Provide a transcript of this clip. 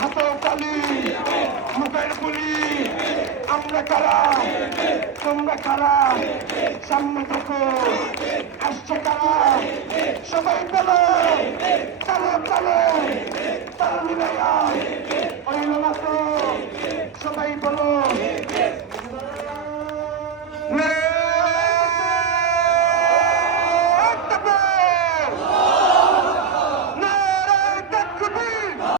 হাতে তালি মুখের গুলি আমরা কারা তোমরা কারা সামনে দেখো আসছে কারা সবাই বলো চলো চলো তাল মিলাইয়া ওই তো সবাই বলো